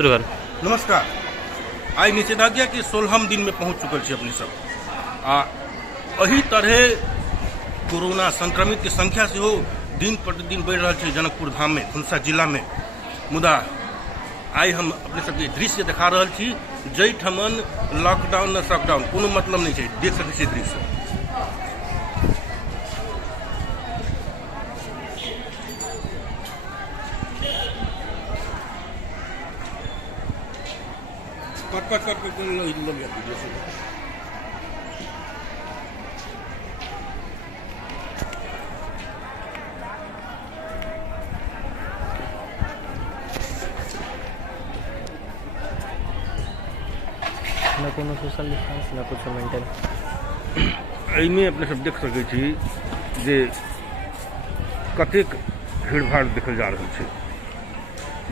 शुरू कर। नमस्कार। आई निषेधाज्ञा के 16हम दिन में पहुंच चुकल छी अपने सब आ एही तरह कोरोना संक्रमित के संख्या से हो दिन प्रतिदिन बढ़ रहा है जनकपुर धाम में धनुषा जिला में। मुदा आई हम अपने सबके दृश्य दिखा रहा छी जैठमन लॉकडाउन न शॉकडाउन कोनो मतलब नहीं है। देख सकते छी दृश्य। कट लग जाती है। न कोनो सोशल डिस्टेंस न कुछ मेंटेन। एहिमे अपने सब देख सकै छी जे कतेक भीड़ भाड़ देखल जा रहल छै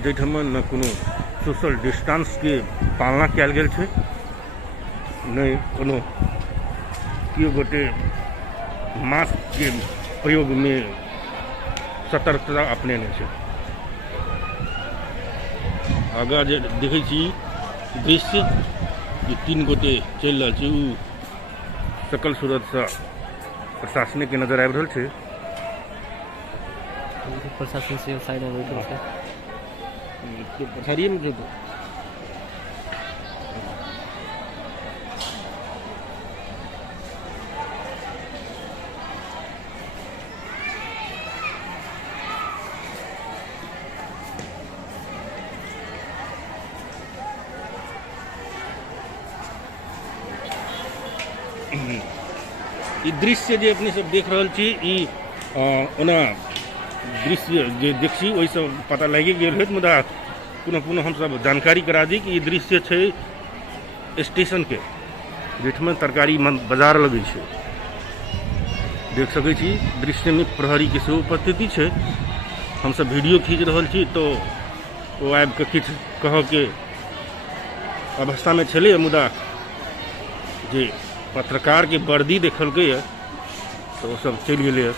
जैठमन न कोनो सोशल डिस्टेंस के पालना कयल गेल छै नहि कोनो केओ गोटे मास्क के प्रयोग में सतर्कता अपनेने छै। आगाँ जे देखै छी दृश्य जे 3 गोटे चलि रहल छै उ सकल सूरत से प्रशासन के नजर आबि रहल छै। प्रशासन से साइड में बैठल छै पछाड़िए में जो ई दृश्य जे अपने सब देख रहल छी ई ओना दृश्य जे देखी ओहि से पता लगे गेल होत मुदा पुनः पुनः हम सब जानकारी करा दी कि ई दृश्य छै स्टेशन के जैठमन तरकारी बाजार लगे छै। देख सकै छी दृश्य में प्रहरी के सेहो उपस्थिति छै। हम सब वीडियो खींच रहल छी तो वो आबि के किछु कह के अवस्था में छलै मुदा जे पत्रकार के वर्दी देखलकै तो सब चलि गेलै।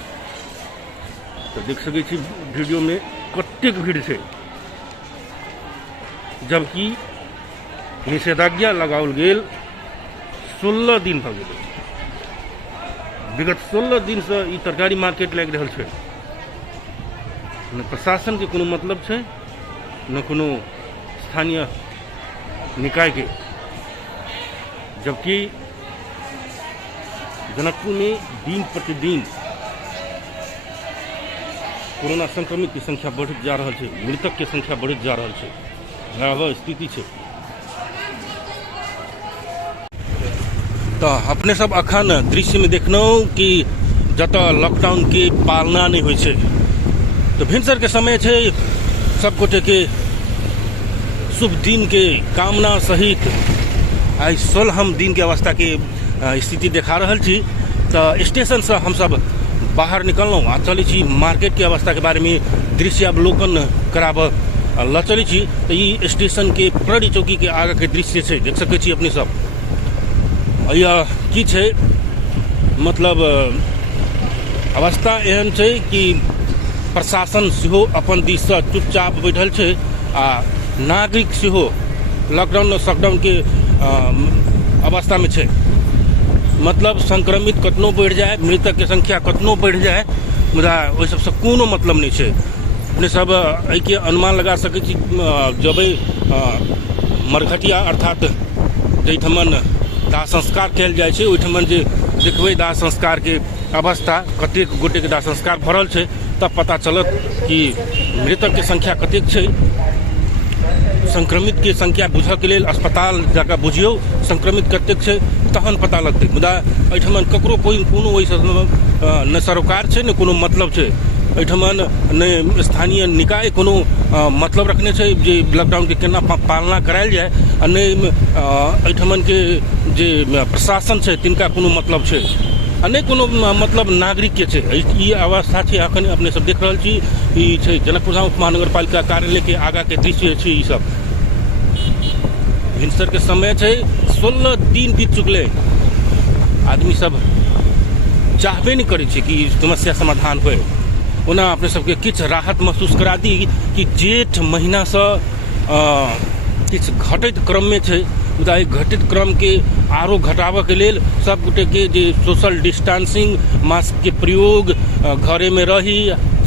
तो देख सकै छी वीडियो में कतेक भीड़ छै जबकि निषेधाज्ञा लगाओल गेल 16 दिन भ गेलै। विगत 16 दिन से ई तरकारी मार्केट लागि रहल छै। न प्रशासन के कोनो मतलब छै न कोनो स्थानीय निकाय के। जबकि जनकपुर में दिन प्रतिदिन कोरोना संक्रमित की संख्या बढ़त जा रहा है, मृतक के संख्या बढ़त जा रहा है। भयावह स्थिति है। तो अपने सब अखन दृश्य में देखना कि जत लॉकडाउन के पालना नहीं होइ छै तो भिनसर के समय है सब गोटे के शुभ दिन के कामना सहित आई 16हम दिन के अवस्था के स्थिति देखा रहल छी। तो स्टेशन से हम सब बाहर निकललौं आ चलै छी मार्केट के अवस्था के बारे में दृश्य अवलोकन कराब ल चलै छी। तो ई स्टेशन के प्रहरी चौकी के आगे के दृश्य छै देख सकै छी अपने सब। यह की छै मतलब अवस्था एहन छै कि प्रशासन सेहो अपन दिश से चुपचाप बैठल छै आ नागरिक सेहो लॉकडाउन और शॉकडाउन के अवस्था में छै। मतलब संक्रमित कतनो बढ़ जाए मृतक के संख्या कतनो बढ़ जाए मुदा ओहि सबसे कोनो मतलब नहीं छै। अपने सब एहि के अनुमान लगा सकै छी जब मरघटिया अर्थात जैठमन दाह संस्कार कयल जाइ छै ओहिठमन जे देखबै दाह संस्कार के अवस्था कतेक गोटे के दाह संस्कार भरल छै तब पता चलत कि मृतक के संख्या कतेक छै। संक्रमित के संख्या बुझ के लेल अस्पताल जाकर बुझियो संक्रमित कतेक छै तहन पता लगतै। मुदा एहिठमन ककरो कोई कोनो ओहि न सरोकार छै न कोनो मतलब छै। एहिठमन न स्थानीय निकाय कोनो मतलब रखने छै जे लॉकडाउन के केना पालना करायल जाय आ न एहिठमन के जे प्रशासन छै तिनका कोनो मतलब छै आ नहीं कोनो मतलब नागरिक के छै। ई अवस्था छै अखन अपने सब देख रहल छी। ई छै जनकपुर धाम महानगरपालिका कार्यालय के आगा के दृश्य छै। ई सब भिनसर के समय छै 16 दिन बीत चुकले आदमी सब चाहबे नहीं करे कि समस्या समाधान होए। ओना अपने सबके किछ राहत महसूस करा दी कि जेठ महीना से किछु घटैत क्रममे छै, मुदा एहि घटित क्रमके आरो घटाबऽके लेल सब गोटेके जे सोशल डिस्टेंसिंग, मास्कके प्रयोग, घरेमे रही,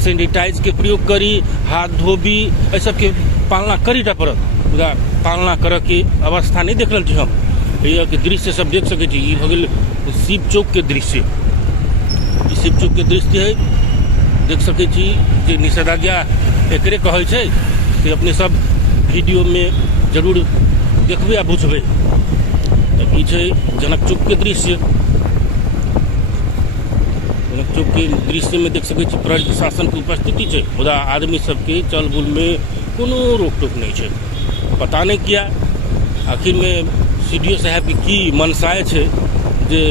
सैनिटाइजके प्रयोग करी, हाथ धोबी, एहि सबके पालना करीटा पड़त। मुदा पालना करऽके अवस्था नहीं देख रहल छी हम। के दृश्य सब देख सकै छी। ई भऽ गेल शिव चौक के दृश्य। ई शिव चौक के दृश्य है, देख सकै छी जे निषेधाज्ञा एकरे कहै छै कि अपने सब वीडियो में जरूर देखबै आ बुझबै। तऽ ई छै जनक चौक के दृश्य। जनक चौक के दृश्य में देख सकै छी प्रहरी प्रशासन के उपस्थिति छै, मुदा आदमी सबके चल बुल में कोनो रोक टोक नहीं छै। पता नहीं किया, आखिर में सीडीओ साहब की मनसाय छै जे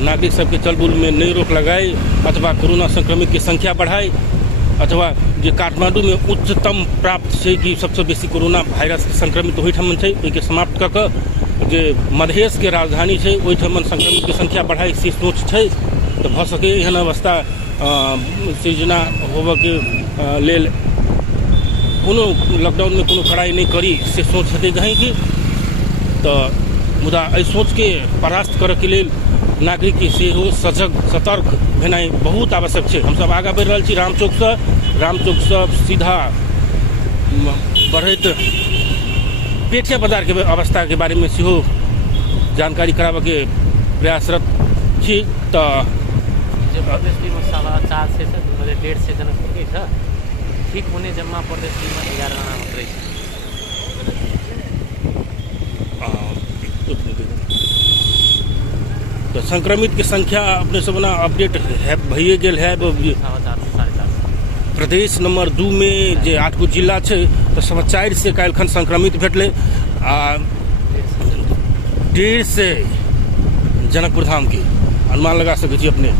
नागरिक सबके चलबुल में नहीं रोक लगाए, अथवा कोरोना संक्रमित की संख्या बढ़ाए, अथवा जे काठमांडू में उच्चतम प्राप्त छै कि सबसे बेसी कोरोना वायरस के संक्रमित ओहिठाम छै, ओहिके समाप्त कऽ कऽ जे मधेश के राजधानी छै ओहिठाम संक्रमित के संख्या बढ़ाए से सोच छै। तऽ भऽ सकै एहन अवस्था सृजना होबऽ के लेल कोनो लॉकडाउन में कोनो कड़ाई नहीं करी से सोच हेतै कहीं की। तऽ मुदा एहि सोच के परास्त करऽ के लेल नागरिक के सेहो सजग सतर्क भेनाइ बहुत आवश्यक छै। हम सब आगाँ बढ़ि रहल छी रामचौक से सीधा बढ़ैत पेठिया बाजार के अवस्था के बारे में सेहो जानकारी कराबऽ के प्रयासरत छी। तऽ प्रदेश टीम 4.5 से 1.5 से जनक के छ, ठीक होने जम्मा प्रदेश टीम 11 जना मात्रै छ। तो संक्रमित की संख्या अपने सब ना अपडेट है भइए गेल है। प्रदेश नंबर 2 में जे 8 गो जिला छै तो 4.5 से काल्हिखन संक्रमित भेटले आ 1.5 से जनकपुर धाम के अनुमान लगा सकै छी अपने।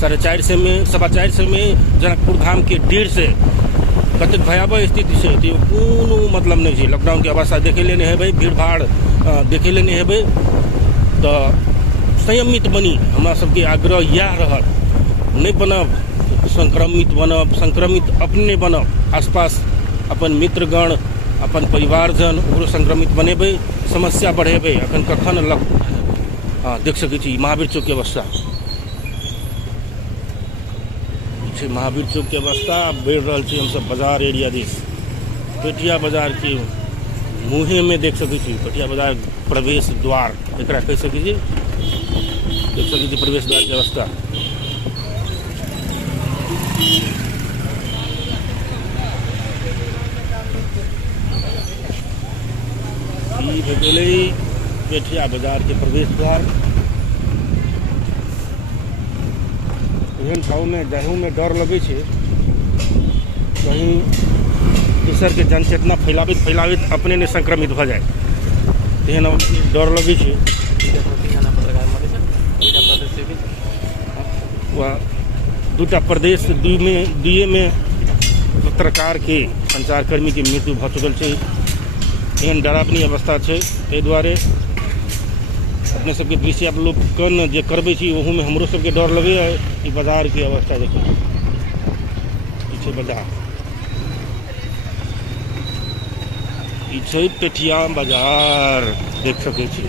4.5 से में 4.5 से में जनकपुर धाम के 1.5 से कतेक भयावह स्थिति छै तो कोनो मतलब नहीं छै। लॉकडाउन के अवस्था देखे लेने हेबै, भीड़ भाड़ देखे लेने हेबै, तो संयमित बनी। हमरा सबके आग्रह इएह रहत, नहीं बनब संक्रमित बनब, संक्रमित अपने बनब, आसपास अपन मित्रगण अपन परिवारजन ओकरो संक्रमित बनेबै, समस्या बढ़ेबै। अखन कखन देख सकै छी महावीर चौक के अवस्था छै। महावीर चौक के अवस्था बढ़ि रहल छै। हम सब बाजार एरिया दिस पेठिया बाजार के मुँहे में देख सकै छी, पेठिया बाजार प्रवेश द्वार एकरा कहि सकै छी, देख सकै छी प्रवेश द्वार के अवस्था। ई भऽ गेलै पेठिया बाजार के प्रवेश द्वार। एहन ठाव में जाहू में डर लगे छै कहीं दोसर के जनचेतना फैलावित अपने ने संक्रमित भऽ जाए, एहन डर लगे छै। दूटा प्रदेश दुए में पत्रकार के संचारकर्मी के मृत्यु भऽ चुकल छै। एहन डरावनी अवस्था छै, ताहि दुआरे अपने सबके दृश्यावलोकन जे करबै छी ओहू में हमरो सबके डर लगे है। ई बाजार के अवस्था देखिए, ई छै बाजार, ई छै पेठिया बाजार देख सकै छी।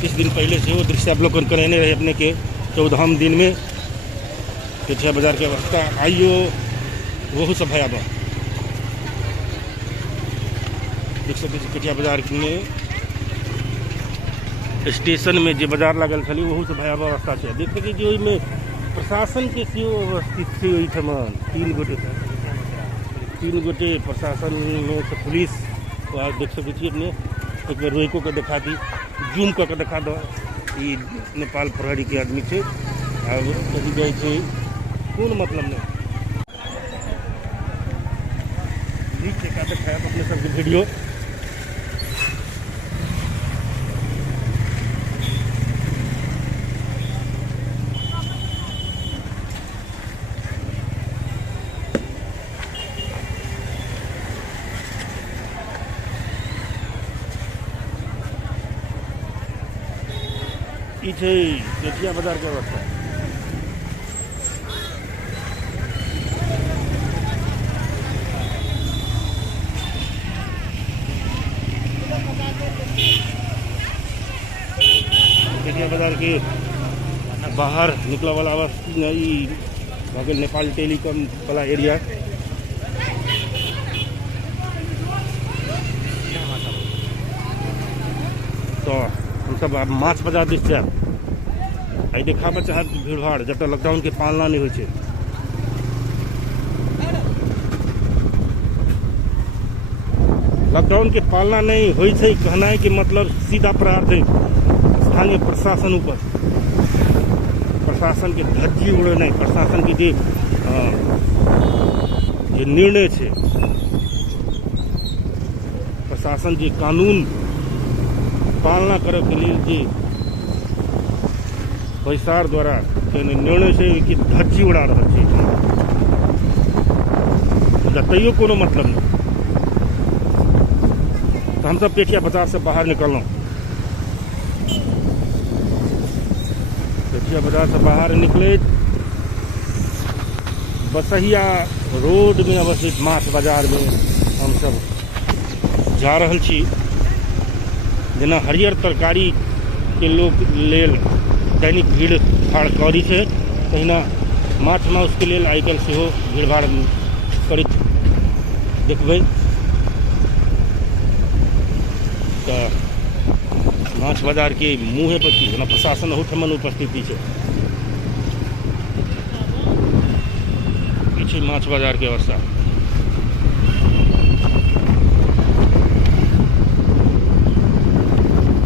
किछु दिन पहले से वो दृश्यावलोकन करेने रहे अपने के 14हम दिन में पेठिया बाजार के अवस्था आइयो वहू सब भयावह देख सकै छी। पेठिया बाजार में स्टेशन में जे बाजार लागल छलै वहू से भयावह अवस्था छै। देख सकै छी ओहिमे प्रशासन के सेहो अवस्थित छै। ओहिठाम 3 गोटे प्रशासन में से पुलिस देख सकै छी अपने। एक बेर रोइको के देखा दी, जूम कऽ के देखा दो, ई नेपाल प्रहरी के आदमी छै। आब कथी कहै छै कोन मतलब नहीं नीक जकाँ देखायब अपने सबके वीडियो। ई छै पेठिया बाजार के अवस्था। पेटिया बाजार के बाहर निकला वाला नेपाल टेलीकॉम वाला एरिया। तो हम सब अब माछ बाजार दिस जाए आई देखाबे चाहत भीड़ भाड़ जब तक लॉकडाउन के पालना नहीं होय छै। लॉकडाउन के पालना नहीं होय छै कहनाइ के मतलब सीधा अपराध है स्थानीय प्रशासन ऊपर। प्रशासन के धज्जी उड़ेनाइ, प्रशासन के जे निर्णय छै, प्रशासन जे कानून पालना करे के लिए जे बैसार द्वारा निर्णय छै कि धज्जी उड़ा रहल छै, तैयो कोनो मतलब नहीं। तो हम सब पेटिया बाजार से बाहर निकलना, पेटिया बाजार से बाहर निकले बसहिया रोड में अवस्थित माछ बाजार में हम सब जा रहल छी। जेना हरियर तरकारी के लोग लेल दैनिक भीड़ भाड़ करी है, तहिना माछ माउस के लेल आइ काल्हि सेहो भीड़ भाड़ करैत देखबै। तो माछ बाजार के मुँहे पर जेना प्रशासन ओहिठमन उपस्थिति है। पीछे माछ बाजार के अवस्था।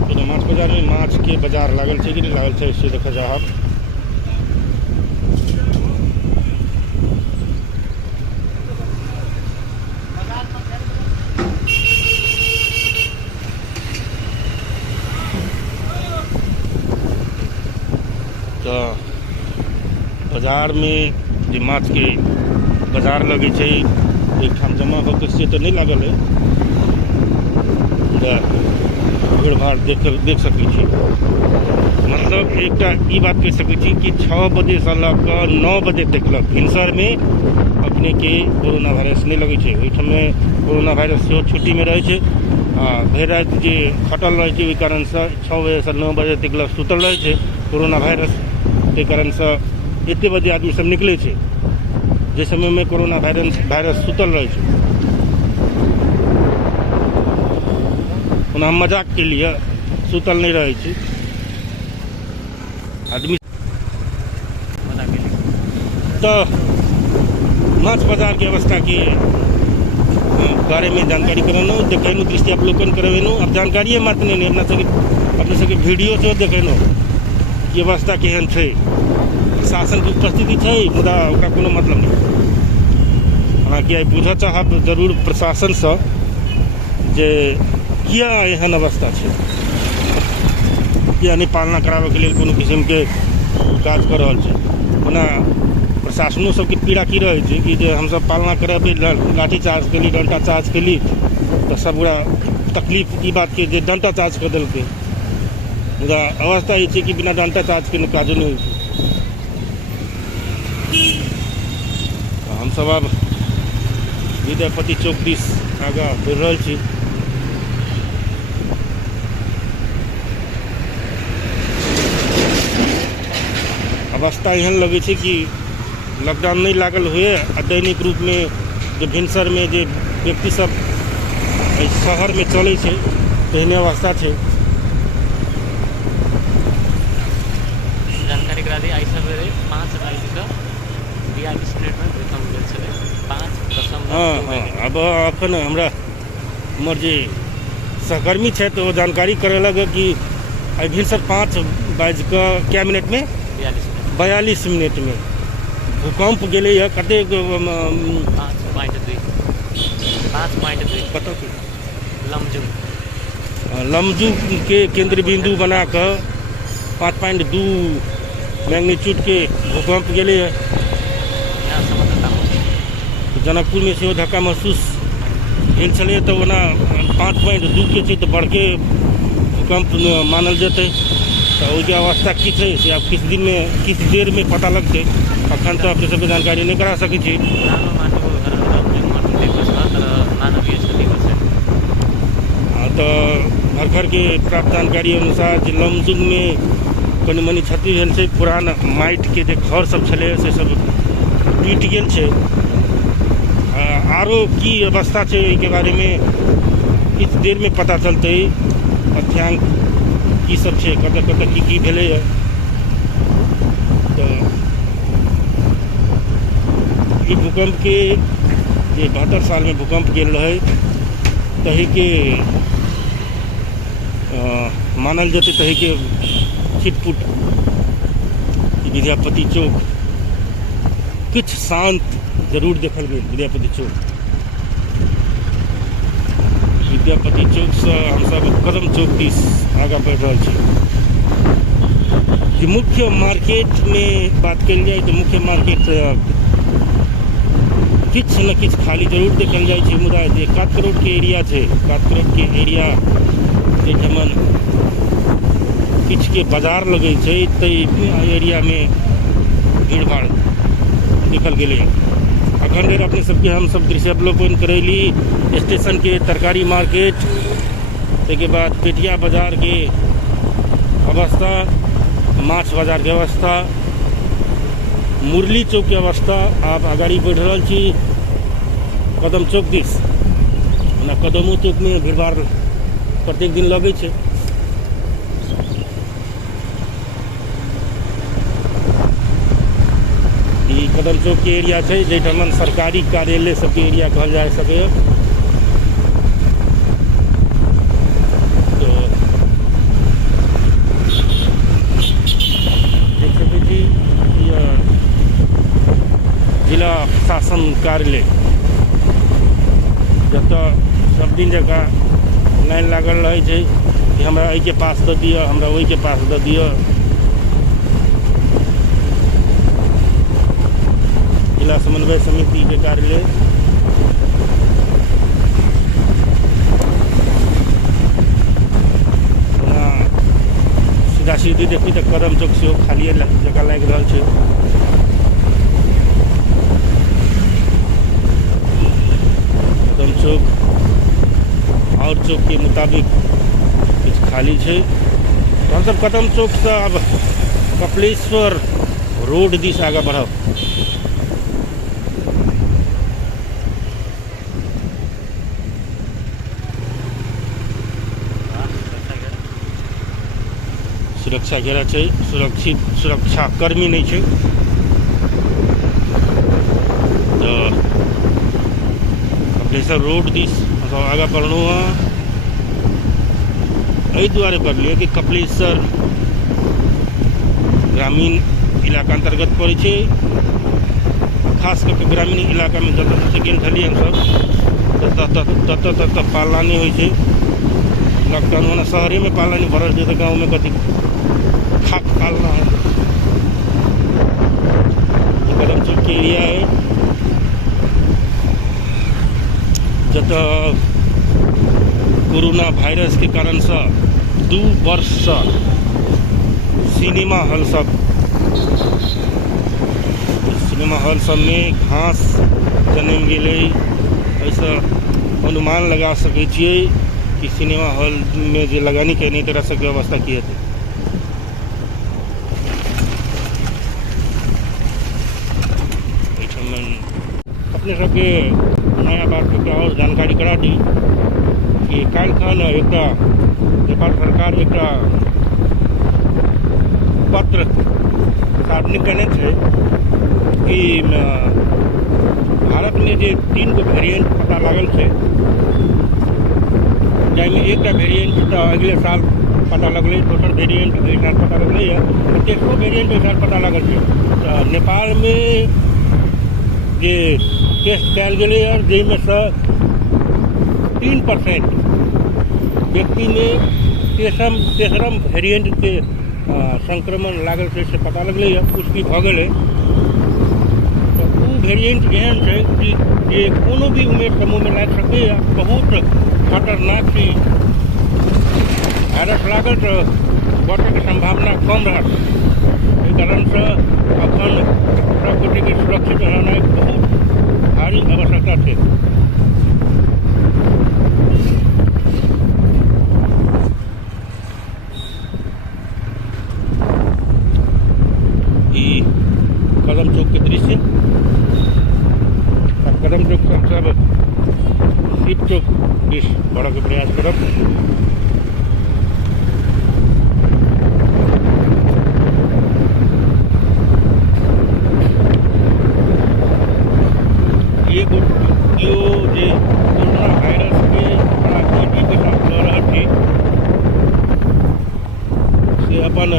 तो माछ बाजार में माछ के बाजार लागल छै कि नहीं लागल छै से देखा जाहब। तो बाजार में जे माछ के बाजार लगे छै एक ठाम जमा होकर से तो नहीं लागल है, भीड़ भाड़ देख सकै छी। मतलब एकटा ई बात कह सकै छी कि 6 बजे से लऽ कऽ 9 बजे तक भिनसर में अपने के कोरोना वायरस नहीं लगे छै। ओहिठाम में कोरोना वायरस सेहो छुट्टी में रहे छै आ भरि राति जे खटल रहे छै ओहि कारण से 6 बजे से 9 बजे तक सुतल रहे छै कोरोना वायरस के कारण से। एते बजे आदमी सब निकले छै जे समय में कोरोना वायरस सुतल रहे छै। हम मजाक के लिए सुतल नहीं रहे छी आदमी। तो माछ बाजार की अवस्था के बारे में जानकारी करेनो, देखेनो, दृष्टि अवलोकन करवेनो। अब जानकारी मात्र नहीं अपने सबके वीडियो से देखेनो कि अवस्था केहन छै। प्रशासन की उपस्थिति छै मुदा ओकरा कोनो मतलब नहीं। हालांकि आई बुझऽ चाहब जरूर प्रशासन से जे किया एहन अवस्था है, किया नहीं पालना कराबे के लिए कोनो किस्म के काज कर रहा है। ओना प्रशासनो सबके पीड़ा की रहे छै कि जे हम सब पालना कराबे लाठी चार्ज के लिए डंटा चार्ज के लिए तो सब बड़ा तकलीफ की बात के जे डंटा चार्ज कर दिल के। मुदा अवस्था ये कि बिना डंटा चार्ज के काज नहीं हो। हम सब अब विद्यापति चौक दिस आगा बढ़ रहा छी। अवस्था एहन लगे छै कि लॉकडाउन नहीं लागल हुए आ दैनिक रूप में जो भिनसर में जो व्यक्ति सब शहर में चले छै तेहने अवस्था छै। जानकारी करा दी आई सवेरे 5:42 में खत्म भेल छलै 5:00। हाँ अब अखन हमरा हमर जे सहकर्मी छै तो जानकारी करेलक कि आई भिनसर 5:00 क्या मिनट में 42 मिनट में भूकंप गेले है। कते 5.2 कत लमजू के केंद्र बिंदु बना कर 5.2 मैग्नीट्यूड के भूकंप गेले है। जनकपुर में से धक्का महसूस भेल छलै तो ओना 5.2 के छै तो बड़के भूकंप मानल जेतै। तो ओहि अवस्था की छै से अब किस देर में पता लगते। अखन तो अपने सबके जानकारी नहीं करा सकै छी। तो भरखर के प्राप्त जानकारी अनुसार जे लमजुंग में कनि मनी क्षति भेल छै। पुरान माटि के जे घर सब छलै से सब टूटि गेल छै। आरो की अवस्था छै के बारे में किछु देर में पता चलते। तथ्यांक की सब छै, कतऽ कतऽ की भेलै है। तो ई भूकंप के जे 72 साल में भूकंप गेल रहे तही के मानल जाते, तही के छिटपुट विद्यापति चौक किछ शांत जरूर देखल गई। विद्यापति चौक से हम सब कदम चौक दिस आगा बढ़ रहा छी। कि मुख्य मार्केट में बात कल जाए तो मुख्य मार्केट किछ न किछ खाली जरूर देखल जाए छै। मुदा जे 7 करोड़ के एरिया छै, 7 करोड़ के एरिया जमन किछ के बाजार लगे छै ताहि एरिया में भीड़ भाड़ देखल गेलै। अखन देर अपने सबके हम सब दृश्यावलोकन करैली स्टेशन के तरकारी मार्केट, के बाद पेटिया बाजार के अवस्था, माछ बाजार के अवस्था, मुरली चौक के अवस्था। आप आगाड़ी बढ़ रहा छी कदम चौक दिस। ना कदमो चौक में भीड़ भाड़ प्रत्येक दिन लगे छै। ई कदम चौक के एरिया छै जैठमन सरकारी कार्यालय सबके एरिया कहल जा सके। तो देख सकै छी जिला शासन कार्यालय जतऽ सब दिन जगह लाइन लागल रहे छै कि हमरा एहि के पास दऽ दिअ, हमरा ओहि के पास दऽ दिअ। जिला समन्वय समिति के कार्यालय सीधा सीधी देखी तो कदम चौक से खाली जगह लागि रहल छै। कदम चौक और चौक के मुताबिक कुछ खाली है। तो हम सब कदम चौक से अब कपिलेश्वर रोड दिस आगे बढ़ब। सुरक्षा घेरा है, सुरक्षा कर्मी नहीं है। तो कपिलेश्वर रोड दिस आगे बढ़लू हाँ। एहि दुआरे बढ़लिए कि कपिलेश्वर ग्रामीण इलाका अंतर्गत पड़े छै। खास करके ग्रामीण इलाका में जतऽ गेल छलिए हम सब ततऽ पालना नहीं होइ छै। लॉकडाउन में शहरे में पालना नहीं भरल छै, तो गाँव में कथी खाक पालना है। कदम चौक के एरिया है जतऽ कोरोना वायरस के कारण से 2 वर्ष से सिनेमा हॉल सब में घास जन्म गेलै। ऐसा अनुमान लगा सकै छियै कि सिनेमा हॉल में जे लगानी के नहीं तरह से व्यवस्था की हेतै। अपने सबके नया बात के और जानकारी करा दी कि काल्हि खन एकटा नेपाल सरकार एकटा पत्र सार्वजनिक केने छै कि भारत में जे 3 गो वेरिएंट पता लागल छै, जाहिमे एकटा वेरिएंट तो अगले साल पता लगलै, दोसर वेरिएंट एहि साल पता लगलै है, तेसरो वेरिएंट एहि साल पता लागल छै। तो नेपाल में जे टेस्ट कयल गेलै है जाहिमे से 3% व्यक्ति में तेसरम वेरिएंट के संक्रमण लागल छै से पता लगलै है, पुष्टि भऽ गेलै। तो वो वेरिएंट एहन छै कि जे कोनो भी उम्र समूह में लागि सकैए। बहुत खतरनाक सी वायरस लागल तो बचे के संभावना कम रहत। एहि कारण से अखन सब गोटे के सुरक्षित रहनाइ बहुत भारी आवश्यकता छै। प्रयास करब। एगो केओ जे कोरोना वायरस के राजनीति के साथ लड़ रहा थी से अपन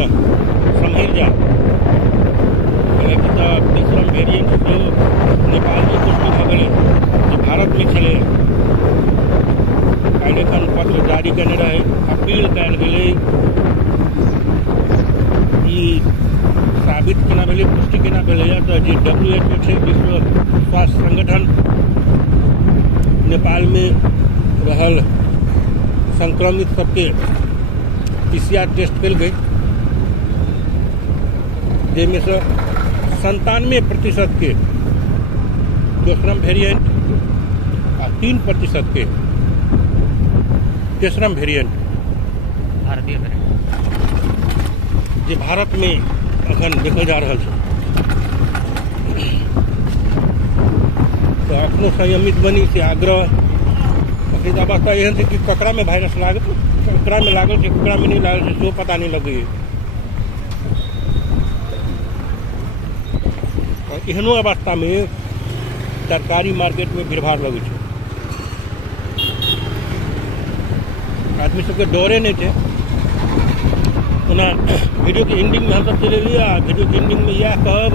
संभल जा, तीसरम वेरिएंट जो नेपाल में पुष्टि भ गए जो भारत में चले आवेदन पत्र जारी करने रहे, अपील कल गई, साबित केना भेलै, पुष्टि केना भेलै तो जे WHO छै, विश्व स्वास्थ्य संगठन, नेपाल में रहल संक्रमित सबके PCR टेस्ट कल गई, जिसमें से 97% के दूसरम वेरिएंट आ 3% के तेसरम वेरिएंट भारतीय वेरिएंट जे भारत में अखन देखल जा रहा है। तो अपनो संयमित बनी से आग्रह। अवस्था एहन कि ककरा में वायरस लागल, ककरा में लागल छै, ककरा में नहीं लागल छै, पता नहीं लगे। एहनो अवस्था में तरकारी मार्केट में भीड़ भाड़ लगे, आदमी सबके डरे नहीं थे। ओना वीडियो के एंडिंग में हम सब चले लिया, वीडियो के एंडिंग में यह कहब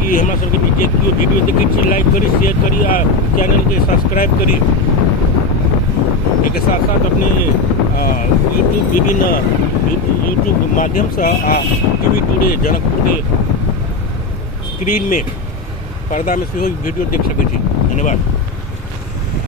कि हमरा सबके जे केओ वीडियो देखै छी लाइक करी, शेयर करी आ चैनल के सब्सक्राइब करी। एक साथ साथ अपने यूट्यूब विभिन्न यूट्यूब माध्यम से आ टीवी टुडे जनकपुर के स्क्रीन में पर्दा में से वीडियो देख सकै छी। धन्यवाद।